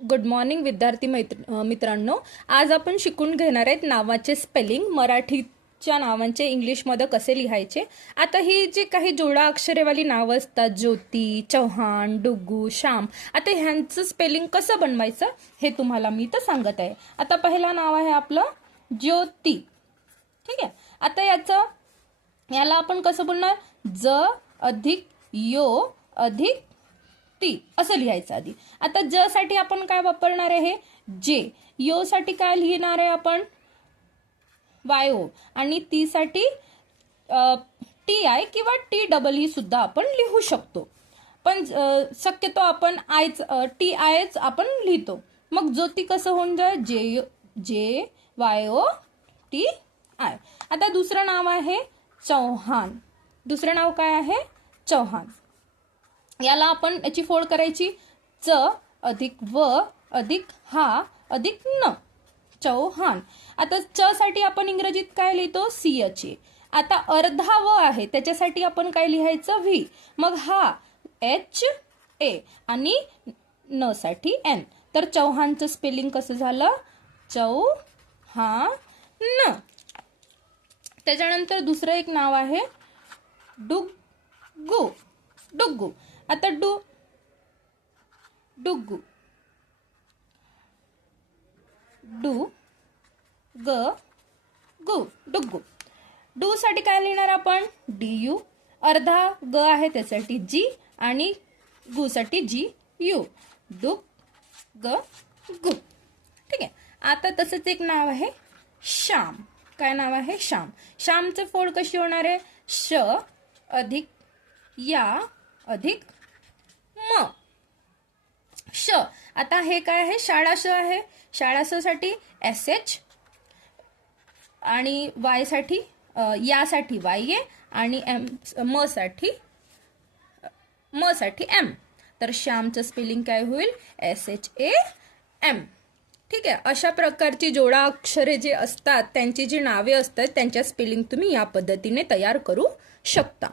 Good morning विद्यार्थी मित्रांनो. आज आपण शिकून घेणार आहेत नावाचे स्पेलिंग, मराठीच्या नावांचे इंग्लिशमध्ये कसे लिहायचे. आता ही जी काही जोडा अक्षरेवाली नावं असतात, ज्योती, चव्हाण, डुग्गू, श्याम, आता ह्यांचं स्पेलिंग कसं बनवायचं हे तुम्हाला मी तर सांगत आहे. आता पहिलं नाव आहे आपलं ज्योती. ठीक आहे. आता याला आपण कसं बोलणार? ज अधिक यो अधिक ती असं लिहायचं आधी. आता ज साठी आपण काय वापरणार आहे? जे. यो साठी काय लिहिणार आहे आपण? वायो. आणि ती साठी टी आय किंवा टी डबल ई सुद्धा आपण लिहू शकतो, पण शक्यतो आपण टी आयच आपण लिहितो. मग ज्योती कसं होऊन जाय? जे वायो टी आय. आता दुसरं नाव आहे चव्हाण. दुसरं नाव काय आहे? चव्हाण. याला आपण याची फोड करायची. च अधिक व अधिक हा अधिक न, चव्हाण. आता च साठी आपण इंग्रजीत काय लिहितो? CH. आता अर्धा व आहे त्याच्यासाठी आपण काय लिहायचं? व्ही. मग हा HA आणि न साठी N. तर चव्हाणचं स्पेलिंग कसं झालं? चव्हाण. त्याच्यानंतर दुसरं एक नाव आहे डुग्गू. डुग्गू. आता डुग्गू. डुग्गू. डू साठी काय लिहिणार आपण? DU. अर्धा ग आहे त्यासाठी जी आणि गु साठी GU. डुग्गू. ठीक आहे. आता तसंच एक नाव आहे श्याम. काय नाव आहे? श्याम. श्यामचं फोड कशी होणार आहे? श अधिक या अधिक म, श. आता हे काय आहे? शाळा श आहे. शाळा श साठी SH आणि वाय साठी यासाठी YA आणि म साठी M. तर श्यामचं स्पेलिंग काय होईल? SHAM. ठीक आहे. अशा प्रकारची जोडा अक्षरे जे असतात त्यांची जी नावे असतात त्यांच्या स्पेलिंग तुम्ही या पद्धतीने तयार करू शकता.